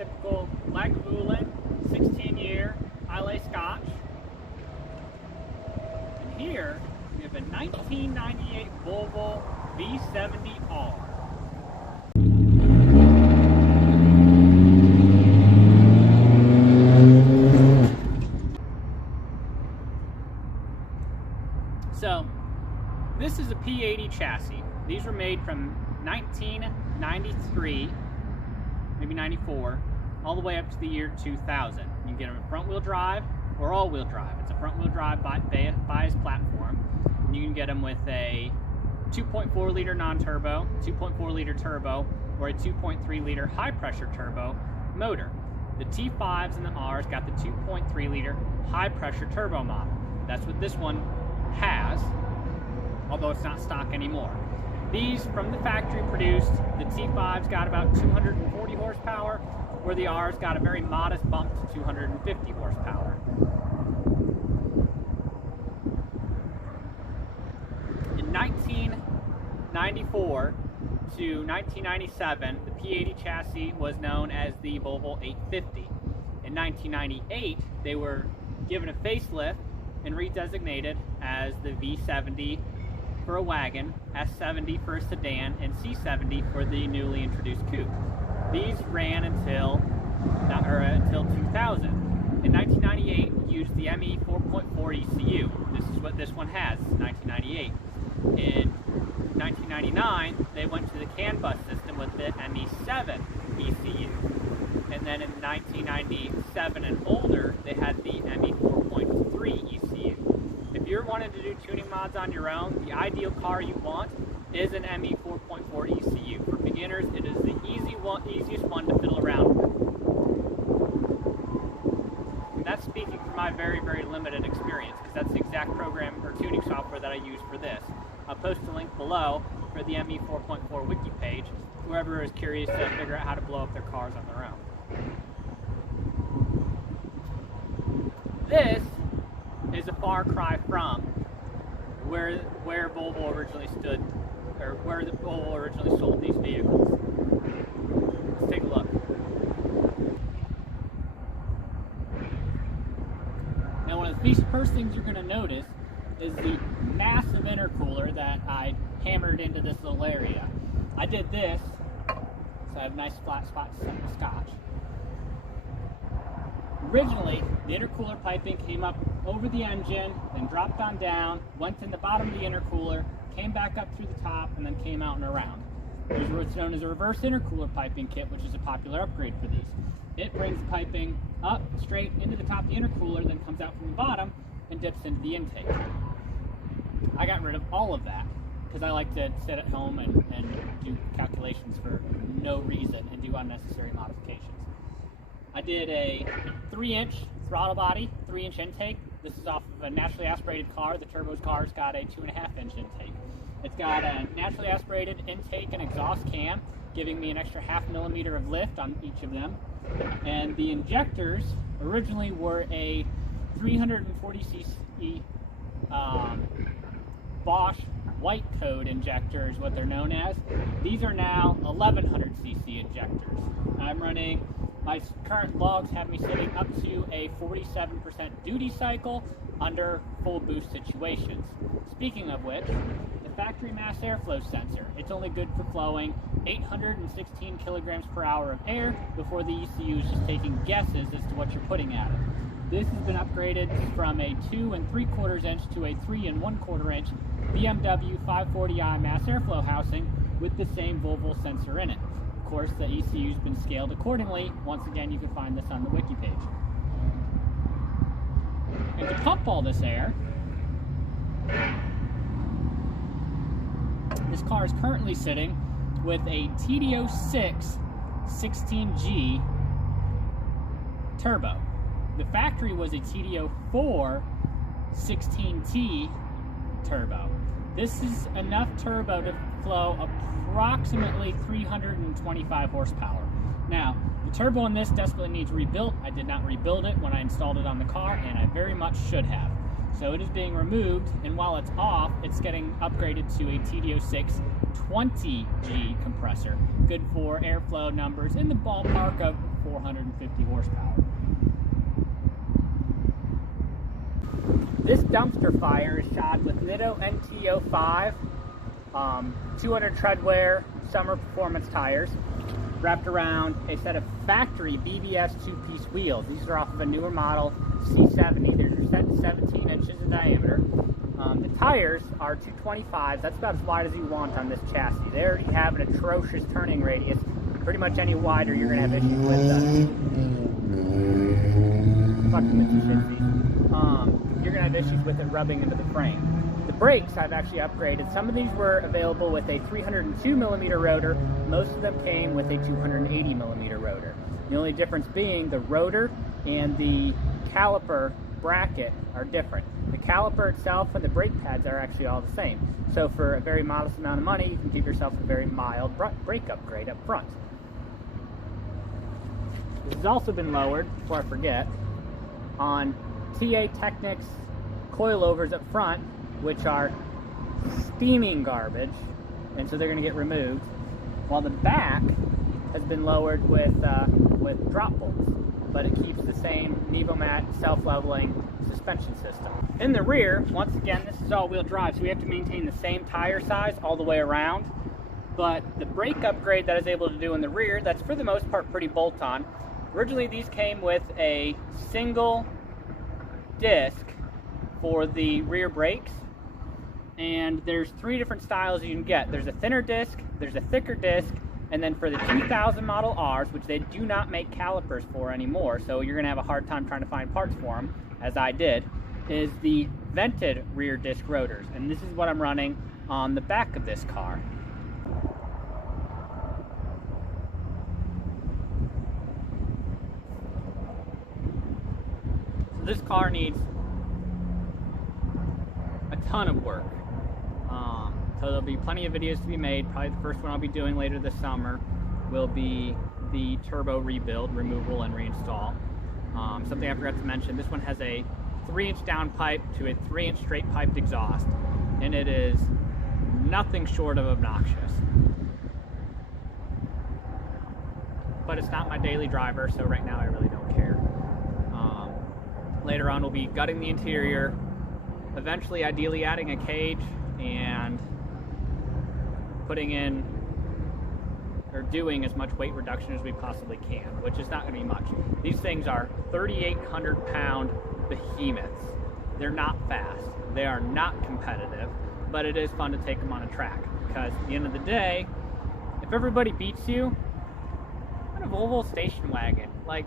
typical Lagavulin 16-year Islay Scotch. And here we have a 1998 Volvo V70R. So, this is a P80 chassis. These were made from 1993, maybe 94, all the way up to the year 2000. You can get them in front-wheel drive or all-wheel drive. It's a front-wheel drive bias platform. And you can get them with a 2.4-liter non-turbo, 2.4-liter turbo, or a 2.3-liter high-pressure turbo motor. The T5s and the Rs got the 2.3-liter high-pressure turbo model. That's what this one has, although it's not stock anymore. These, from the factory produced, the T5's got about 240 horsepower, where the R's got a very modest bump to 250 horsepower. In 1994 to 1997, the P80 chassis was known as the Volvo 850. In 1998, they were given a facelift and redesignated as the V70 for a wagon, S70 for a sedan, and C70 for the newly introduced coupe. These ran until 2000. In 1998, we used the ME 4.4 ECU. This is what this one has, 1998. In 1999, they went to the CAN bus system with the ME7 ECU. And then in 1997 and older, they had the ME 4.3 ECU. If you're wanting to do tuning mods on your own, the ideal car you want is an ME 4.4 ECU. For beginners, it is the easiest one to fiddle around with. And that's speaking from my very, very limited experience, because that's the exact program or tuning software that I use for this. I'll post a link below for the ME 4.4 wiki page, whoever is curious to figure out how to blow up their cars on their own. This is a far cry from where Volvo originally stood, or where the Volvo originally sold these vehicles. Let's take a look. Now, one of the first things you're going to notice is the massive intercooler that I hammered into this little area. I did this, so I have nice flat spots to set the Scotch. Originally, the intercooler piping came up over the engine, then dropped on down, went in the bottom of the intercooler, came back up through the top, and then came out and around. There's what's known as a reverse intercooler piping kit, which is a popular upgrade for these. It brings the piping up straight into the top of the intercooler, then comes out from the bottom and dips into the intake. I got rid of all of that because I like to sit at home and do calculations for no reason and do unnecessary modifications. I did a 3-inch throttle body, 3-inch intake. This is off of a naturally aspirated car. The turbo's car's got a 2.5-inch intake. It's got a naturally aspirated intake and exhaust cam, giving me an extra 0.5 millimeter of lift on each of them. And the injectors originally were a 340cc Bosch white code injector is what they're known as. These are now 1100cc injectors. I'm running, my current logs have me sitting up to a 47% duty cycle under full boost situations. Speaking of which, the factory mass airflow sensor, it's only good for flowing 816 kilograms per hour of air before the ECU is just taking guesses as to what you're putting at it. This has been upgraded from a 2 3/4 inch to a 3 1/4 inch BMW 540i mass airflow housing with the same Volvo sensor in it. Of course, the ECU's been scaled accordingly. Once again, you can find this on the wiki page. And to pump all this air, this car is currently sitting with a TD06 16G turbo. The factory was a TD04 16T turbo. This is enough turbo to flow approximately 325 horsepower. Now, the turbo in this desperately needs rebuilt. I did not rebuild it when I installed it on the car, and I very much should have. So it is being removed, and while it's off, it's getting upgraded to a TD06 20G compressor. Good for airflow numbers in the ballpark of 450 horsepower. This dumpster fire is shod with Nitto NT05 200 treadwear summer performance tires, wrapped around a set of factory BBS two-piece wheels. These are off of a newer model C70. They're set 17 inches in diameter. The tires are 225s. That's about as wide as you want on this chassis. They already have an atrocious turning radius. Pretty much any wider, you're going to have issues with you're going to have issues with it rubbing into the frame. The brakes I've actually upgraded. Some of these were available with a 302mm rotor. Most of them came with a 280mm rotor. The only difference being the rotor and the caliper bracket are different. The caliper itself and the brake pads are actually all the same. So for a very modest amount of money, you can give yourself a very mild brake upgrade up front. This has also been lowered, before I forget, on TA Technics coilovers up front, which are steaming garbage, and so they're going to get removed, while the back has been lowered with drop bolts, but it keeps the same Nevomat self-leveling suspension system. In the rear, once again, this is all-wheel drive, so we have to maintain the same tire size all the way around, but the brake upgrade that I was able to do in the rear, that's for the most part pretty bolt-on. Originally, these came with a single disc for the rear brakes, and there's 3 different styles you can get. There's a thinner disc, there's a thicker disc, and then for the 2000 Model Rs, which they do not make calipers for anymore, so you're going to have a hard time trying to find parts for them, as I did, is the vented rear disc rotors. And this is what I'm running on the back of this car. So this car needs a ton of work. So there'll be plenty of videos to be made. Probably the first one I'll be doing later this summer will be the turbo rebuild, removal, and reinstall. Something I forgot to mention, this one has a 3-inch downpipe to a 3-inch straight piped exhaust, and it is nothing short of obnoxious. But it's not my daily driver, so right now I really don't care. Later on we'll be gutting the interior, eventually ideally adding a cage, and putting in or doing as much weight reduction as we possibly can, which is not going to be much. These things are 3,800 pound behemoths. They're not fast, they are not competitive, but it is fun to take them on a track, because at the end of the day, if everybody beats you, what a Volvo station wagon, like,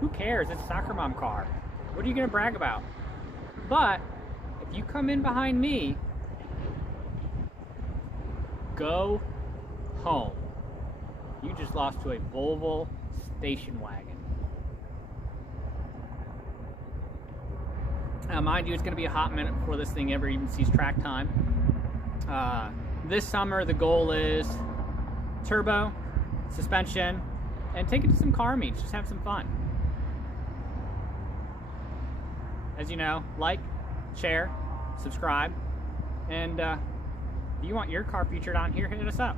who cares? It's a soccer mom car. What are you going to brag about? But if you come in behind me, go home. You just lost to a Volvo station wagon. Now, mind you, it's going to be a hot minute before this thing ever even sees track time. This summer, the goal is turbo, suspension, and take it to some car meets. Just have some fun. As you know, like, share, subscribe, and if you want your car featured on here, hit us up.